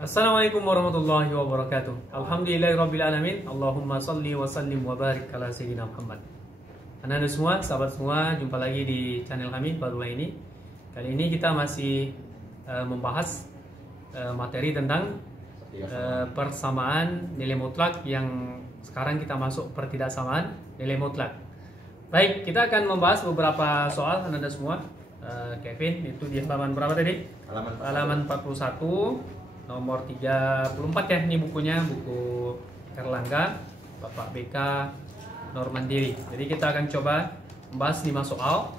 Assalamualaikum warahmatullahi wabarakatuh. Alhamdulillahirabbil alamin. Allahumma shalli wa sallim wa barik ala sayyidina Muhammad. Anak-anak semua, sahabat semua, jumpa lagi di channel kami barulah ini. Kali ini kita masih membahas materi tentang persamaan nilai mutlak yang sekarang kita masuk pertidaksamaan nilai mutlak. Baik, kita akan membahas beberapa soal anak-anak semua. Kevin, itu di halaman berapa tadi? Halaman 41. Nomor 34 ya, ini bukunya, buku Erlangga, Bapak BK, Normandiri. Jadi kita akan coba membahas 5 soal.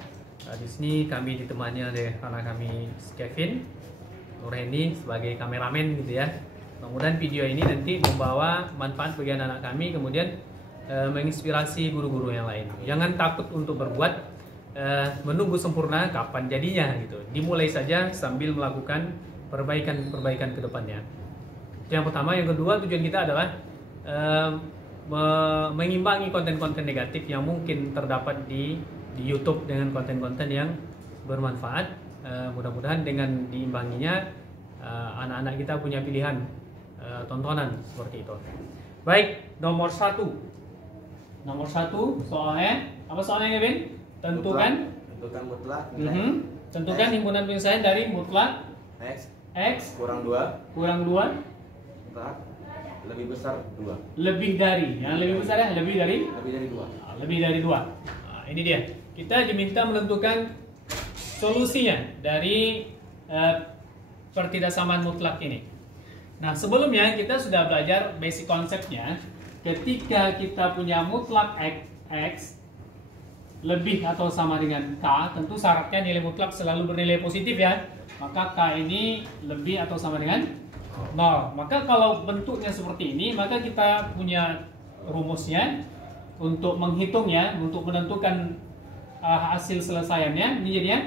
Di sini kami ditemani oleh anak kami Kevin, Nurheni sebagai kameramen gitu ya. Mudah-mudahan video ini nanti membawa manfaat bagi anak-anak kami, kemudian menginspirasi guru-guru yang lain. Jangan takut untuk berbuat, menunggu sempurna kapan jadinya gitu. Dimulai saja sambil melakukan perbaikan ke depannya. Itu yang pertama. Yang kedua, tujuan kita adalah mengimbangi konten-konten negatif yang mungkin terdapat di YouTube dengan konten-konten yang bermanfaat. Mudah-mudahan dengan diimbanginya anak-anak kita punya pilihan tontonan seperti itu. Baik, nomor 1. Nomor 1 soalnya apa soalnya, Kevin? Tentukan mutlak. Tentukan himpunan penyelesaian dari mutlak X kurang 2 mutlak lebih besar 2. Lebih dari, yang lebih besar ya, lebih dari 2. Lebih dari 2. Nah, ini dia. Kita diminta menentukan solusinya dari pertidaksamaan mutlak ini. Nah, sebelumnya kita sudah belajar basic konsepnya. Ketika kita punya mutlak X lebih atau sama dengan K, tentu syaratnya nilai mutlak selalu bernilai positif ya. Maka K ini lebih atau sama dengan 0. Maka kalau bentuknya seperti ini, maka kita punya rumusnya untuk menghitungnya, untuk menentukan hasil selesaiannya. Ini jadinya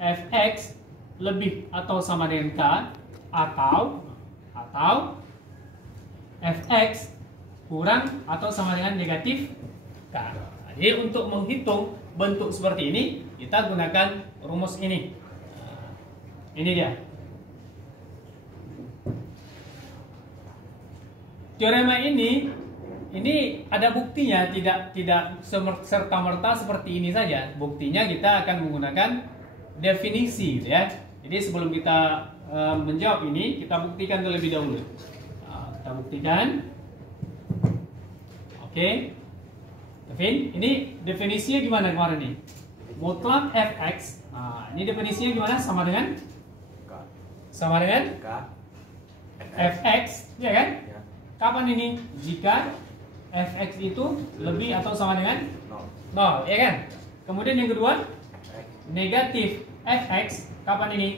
Fx lebih atau sama dengan K atau Fx kurang atau sama dengan negatif K. Jadi untuk menghitung bentuk seperti ini, kita gunakan rumus ini. Ini dia. Teorema ini ada buktinya, tidak serta-merta seperti ini saja. Buktinya kita akan menggunakan definisi gitu ya. Jadi sebelum kita menjawab ini, kita buktikan terlebih dahulu. Kita buktikan. Oke. Kevin, ini definisinya gimana kemarin nih? Mutlak Fx. Nah, ini definisinya gimana? Sama dengan K Fx, ya kan? ya. Kapan ini? Jika Fx itu lebih atau sama dengan 0, ya kan? Kemudian yang kedua, negatif Fx. Kapan ini?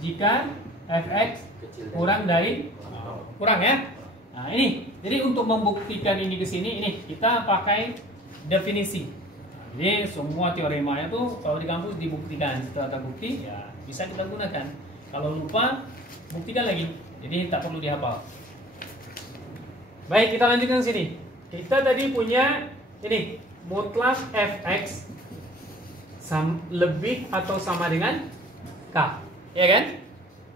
Jika Fx kurang dari 0. Kurang ya? Nah, ini. Jadi untuk membuktikan ini ke sini, ini kita pakai definisi. Jadi semua teoremanya tuh kalau di kampus dibuktikan. Setelah terbukti ya bisa kita gunakan. Kalau lupa, buktikan lagi. Jadi tak perlu dihafal. Baik, kita lanjutkan ke sini. Kita tadi punya ini mutlak Fx lebih atau sama dengan K, ya kan?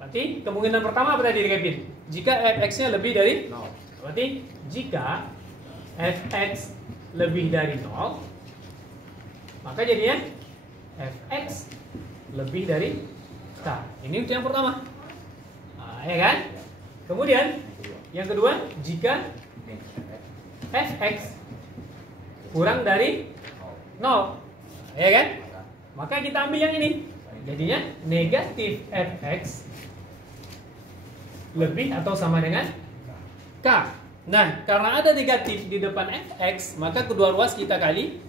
Berarti kemungkinan pertama apa tadi, Kevin? Jika Fx-nya lebih dari 0. Berarti jika Fx lebih dari 0, maka jadinya Fx lebih dari K. Ini itu yang pertama. Nah, ya kan? Kemudian yang kedua, jika Fx kurang dari 0, ya kan? Maka kita ambil yang ini. Jadinya negatif Fx lebih atau sama dengan K. Nah, karena ada negatif di depan Fx, maka kedua ruas kita kali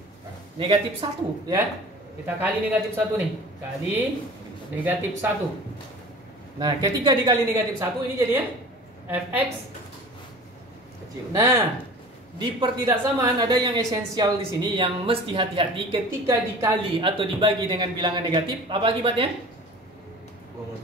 negatif 1 ya. Kita kali negatif 1 nih. Kali negatif 1. Nah, ketika dikali negatif 1 ini jadinya Fx Kecil. Nah, di pertidaksamaan ada yang esensial di sini yang mesti hati-hati. Ketika dikali atau dibagi dengan bilangan negatif, apa akibatnya?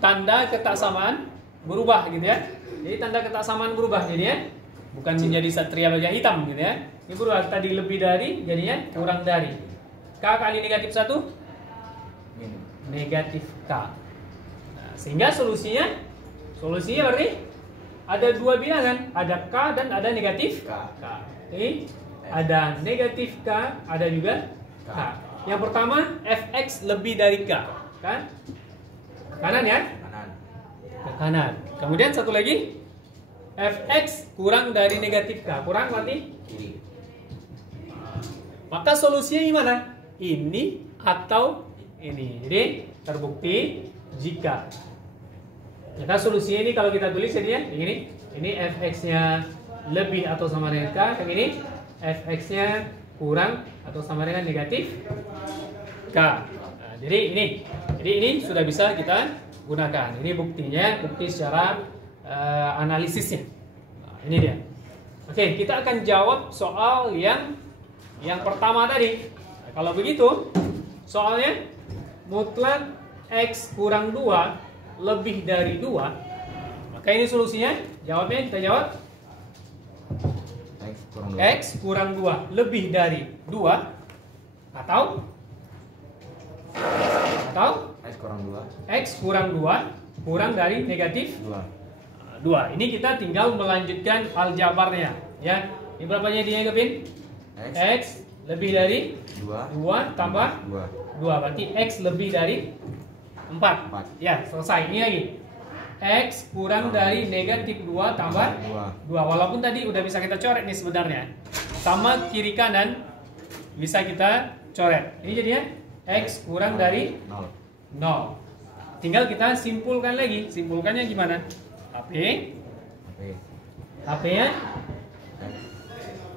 Tanda ketaksamaan berubah gitu ya. Jadi tanda ketaksamaan berubah jadinya bukan menjadi satria baja hitam gitu ya. Ini berubah, tadi lebih dari jadinya kurang dari. K kali negatif 1 negatif K. Nah, sehingga solusinya berarti ada dua bilangan, ada K dan ada negatif K. Ini ada negatif K, ada juga K. Yang pertama fx lebih dari K, kan? Kanan ya? Kanan. Ke kanan. Kemudian satu lagi fx kurang dari negatif K, kurang berarti Kiri. maka solusinya gimana? Ini atau ini. Jadi terbukti jika maka solusinya ini kalau kita tulis jadinya ini fx-nya lebih atau sama dengan K, yang ini fx-nya kurang atau sama dengan negatif K. Nah, jadi ini sudah bisa kita gunakan. Ini buktinya, bukti secara analisisnya. Nah, ini dia. Oke, kita akan jawab soal yang pertama tadi. Nah, kalau begitu, soalnya mutlak x kurang 2 lebih dari 2. Maka ini solusinya. Jawabnya kita jawab X kurang 2 lebih dari 2 atau X kurang 2 kurang dari negatif 2. Ini kita tinggal melanjutkan aljabarnya ya. Ini berapanya dia Kevin? X lebih dari 2 tambah 2 berarti X lebih dari 4. Ya, selesai. Ini lagi X kurang dari negatif 2 tambah 2. Walaupun tadi udah bisa kita coret nih sebenarnya. Sama kiri kanan bisa kita coret. Ini jadinya X kurang dari 0. Tinggal kita simpulkan lagi. Simpulkannya gimana? HP-nya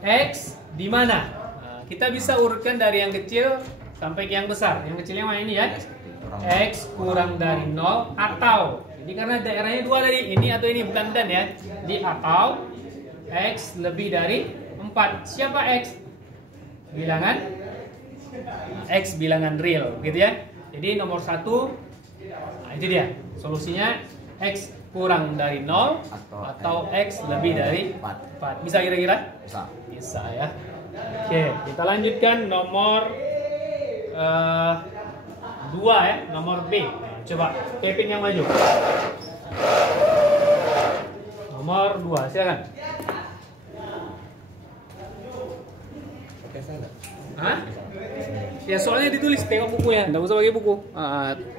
X di mana? Nah, kita bisa urutkan dari yang kecil sampai ke yang besar. Yang kecilnya mana ini ya? X kurang dari 0 atau ini karena daerahnya 2 tadi, ini atau ini bukan dan ya. Di atau X lebih dari 4. Siapa X? Bilangan X bilangan real, gitu ya. Jadi nomor 1, nah itu dia. Solusinya X kurang dari 0 atau X lebih dari 4. Bisa kira-kira? Bisa ya. Oke, kita lanjutkan nomor 2 ya, nomor B. Coba Kevin yang maju. Nomor 2, silakan. Hah? Ya soalnya ditulis, tengok bukunya, nggak usah pakai buku.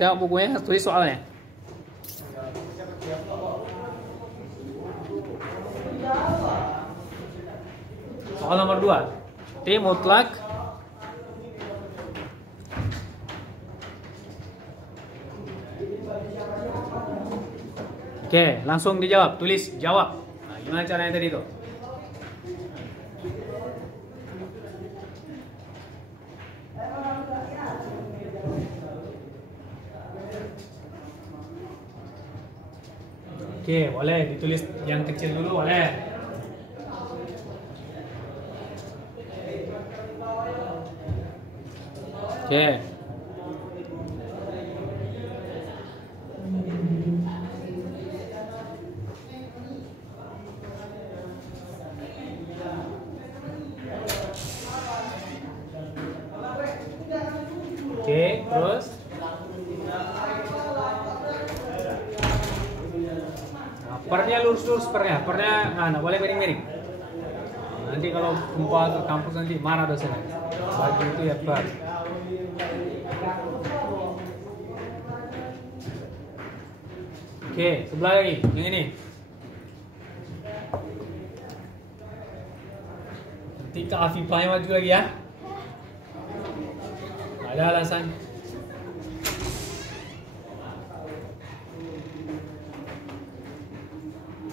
Tengok bukunya, tulis soalnya. Soal nomor 2. T mutlak Oke, langsung dijawab, tulis jawab. Nah, gimana caranya tadi itu? Oke, boleh ditulis yang kecil dulu, boleh. Oke. Oke, terus pernya lurus-lurus pernya nggak boleh miring-miring. Nanti kalau kumpul ke kampus nanti marah dosen. Bagi itu ya per. Oke, sebelah lagi, yang ini. Nanti ke Afifahnya maju lagi ya. Ada alasan.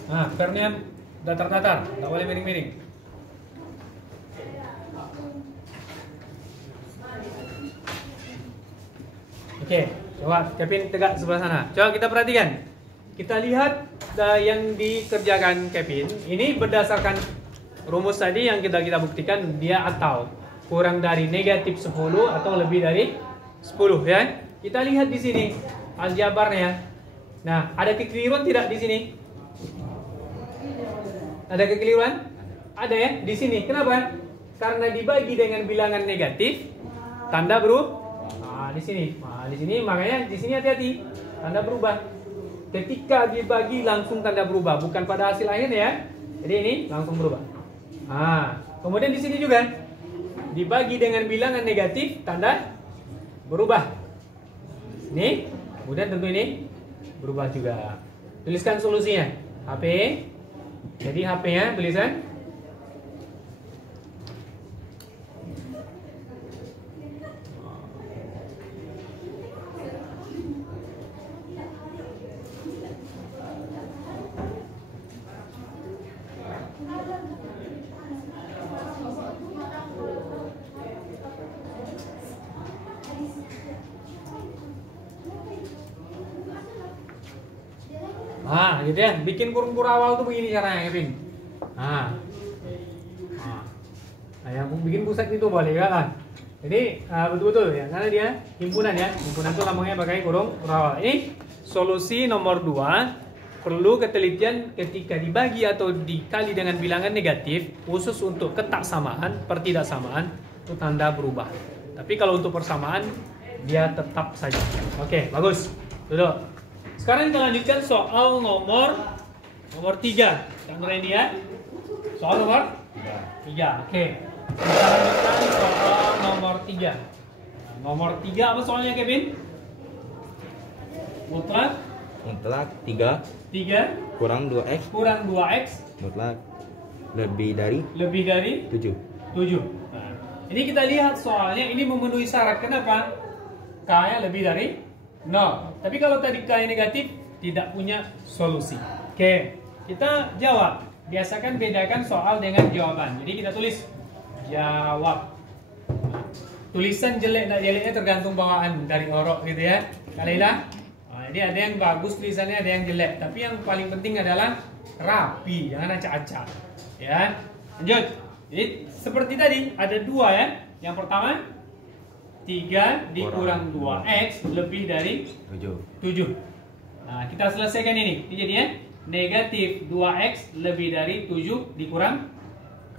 Nah, pernya datar-datar, nggak boleh miring-miring. Oke, coba Kevin tegak sebelah sana. Coba kita perhatikan. Kita lihat yang dikerjakan Kevin. Ini berdasarkan rumus tadi yang kita buktikan, dia atau kurang dari negatif 10 atau lebih dari 10 ya. Kita lihat di sini aljabarnya. Nah, ada kekeliruan tidak di sini? Ada kekeliruan? Ada ya di sini. Kenapa? Karena dibagi dengan bilangan negatif, tanda berubah. Nah, di sini. Nah, di sini makanya di sini hati-hati. Tanda berubah. ketika dibagi langsung tanda berubah, bukan pada hasil akhir ya. Jadi ini langsung berubah. Nah, kemudian di sini juga dibagi dengan bilangan negatif, tanda berubah. Ini, kemudian tentu ini berubah juga. Tuliskan solusinya. HP. Jadi HP-nya tulisan. Nah, gitu ya. Bikin kurung-kurung awal tuh begini caranya, Kevin. Nah, yang bikin pusat itu boleh kan? Jadi betul-betul ya, karena dia himpunan ya. Himpunan itu lambangnya pakai kurung awal. Ini solusi nomor 2. Perlu ketelitian ketika dibagi atau dikali dengan bilangan negatif, khusus untuk ketaksamaan, pertidaksamaan itu tanda berubah. Tapi kalau untuk persamaan dia tetap saja. Oke, bagus. Duduk. Sekarang kita lanjutkan soal nomor 3. Yang ini ya. Soal nomor 3. Oke. Kita lanjutkan soal nomor 3. Nomor 3 apa soalnya, Kevin? Mutlak 3 kurang 2x mutlak lebih dari 7. Nah, ini kita lihat soalnya ini memenuhi syarat. Kenapa? K-nya lebih dari 0. Tapi kalau tadi K negatif tidak punya solusi. Oke, kita jawab. Biasakan bedakan soal dengan jawaban. Jadi kita tulis jawab. Tulisan jelek dan jeleknya tergantung bawaan dari orok gitu ya. Kalilah. Jadi ada yang bagus tulisannya, ada yang jelek. Tapi yang paling penting adalah rapi, jangan acak-acak. Ya, lanjut. Jadi seperti tadi ada 2 ya. Yang pertama 3 dikurang 2x lebih dari 7. Nah, kita selesaikan ini. Ini jadinya negatif 2x lebih dari 7 dikurang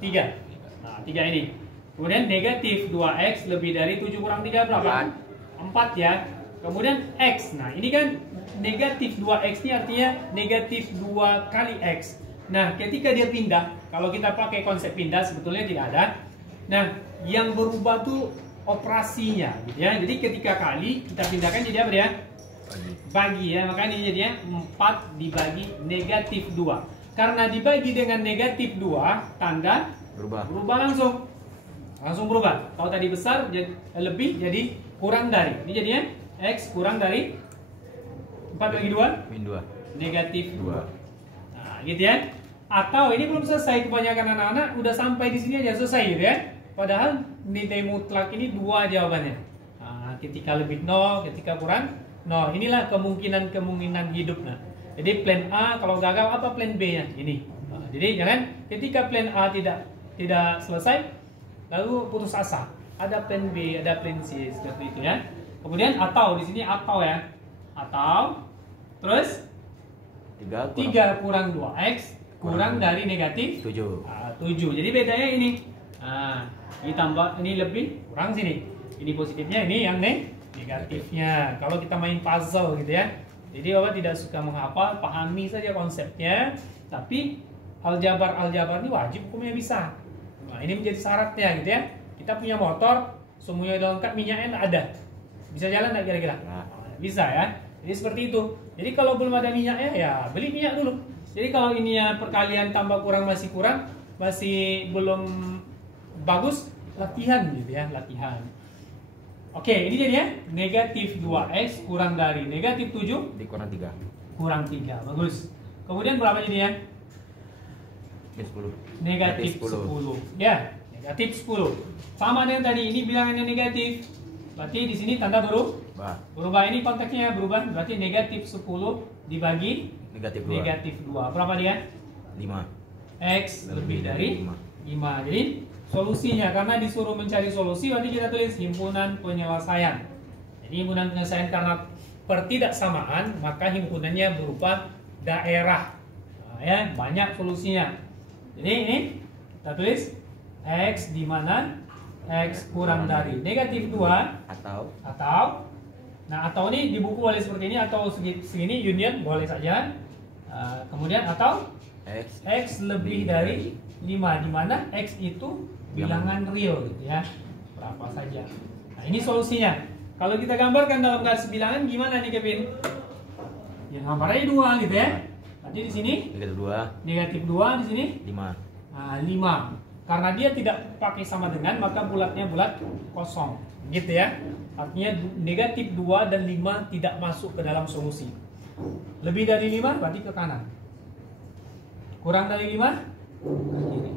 3. Nah, 3 ini. Kemudian negatif 2x lebih dari 7 kurang 3 berapa? 4 ya. Kemudian x. Nah, ini kan negatif 2x ini artinya negatif 2 kali x. Nah, ketika dia pindah, kalau kita pakai konsep pindah sebetulnya tidak ada. Nah, yang berubah tuh operasinya gitu ya. Jadi ketika kali kita pindahkan jadi apa dia? Bagi ya. Makanya ini jadinya 4 dibagi negatif 2. Karena dibagi dengan negatif 2, tanda berubah langsung. Langsung berubah. Kalau tadi besar jadi lebih, jadi kurang dari. Ini jadinya x kurang dari 4 bagi 2 negatif 2. Nah, gitu ya. Atau ini belum selesai, kebanyakan anak-anak udah sampai di sini aja selesai gitu ya. Padahal nilai mutlak ini 2 jawabannya. Nah, ketika lebih 0, ketika kurang 0. Inilah kemungkinan hidup. Nah, jadi plan A kalau gagal apa plan B-nya? Ini. Nah, jadi jangan ketika plan A tidak selesai lalu putus asa. Ada plan B, ada plan C seperti itu ya. Kemudian atau di sini atau ya. Atau terus 3 kurang 2x kurang dari negatif 7. 7. Jadi bedanya ini. Nah, ditambah ini lebih kurang sini. Ini positifnya, ini yang negatifnya. Kalau kita main puzzle gitu ya. Jadi Bapak tidak suka menghafal, pahami saja konsepnya. Tapi aljabar ini wajib hukumnya bisa. Nah, ini menjadi syaratnya gitu ya. Kita punya motor, semuanya udah lengkap, minyaknya nggak ada. Bisa jalan nggak kira-kira? Bisa ya. Jadi seperti itu. Jadi kalau belum ada minyaknya ya beli minyak dulu. Jadi kalau ini ya perkalian tambah kurang, masih belum bagus, latihan gitu ya, latihan. Oke, ini jadinya negatif 2x kurang dari negatif 7 dikurang 3. Kurang 3, bagus. Kemudian berapa jadinya? 10. Negatif 10. Ya, negatif 10. Sama dengan tadi, ini bilangannya negatif. Berarti di sini tanda berubah. Ini konteksnya berubah. Berarti negatif 10 dibagi negatif 2. Berapa dia? 5. X lebih dari 5. Jadi solusinya, karena disuruh mencari solusi, berarti kita tulis himpunan penyelesaian. Jadi himpunan penyelesaian karena pertidaksamaan, maka himpunannya berupa daerah. Nah, ya, banyak solusinya. Jadi ini kita tulis X di mana X kurang dari negatif 2 atau Nah, atau ini di buku boleh seperti ini, atau segini union boleh saja. Kemudian atau X lebih dari 5, di mana X itu bilangan real gitu ya, berapa saja. Nah, ini solusinya. Kalau kita gambarkan dalam garis bilangan gimana nih Kevin? Ya gambar aja 2 gitu ya. Nanti di sini negatif 2 di sini 5. Nah, 5. Karena dia tidak pakai sama dengan, maka bulatnya bulat kosong. Gitu ya. Artinya negatif 2 dan 5 tidak masuk ke dalam solusi. Lebih dari 5 berarti ke kanan. Kurang dari 5 ke kiri.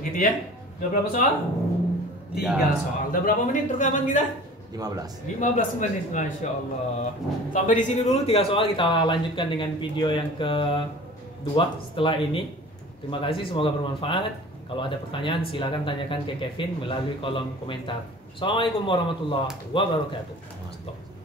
Gitu ya. Udah berapa soal? 3 soal. Udah berapa menit rekaman kita? 15 menit, Masya Allah. Sampai di sini dulu 3 soal, kita lanjutkan dengan video yang kedua setelah ini. Terima kasih, semoga bermanfaat. Kalau ada pertanyaan silakan tanyakan ke Kevin melalui kolom komentar. Assalamualaikum warahmatullahi wabarakatuh.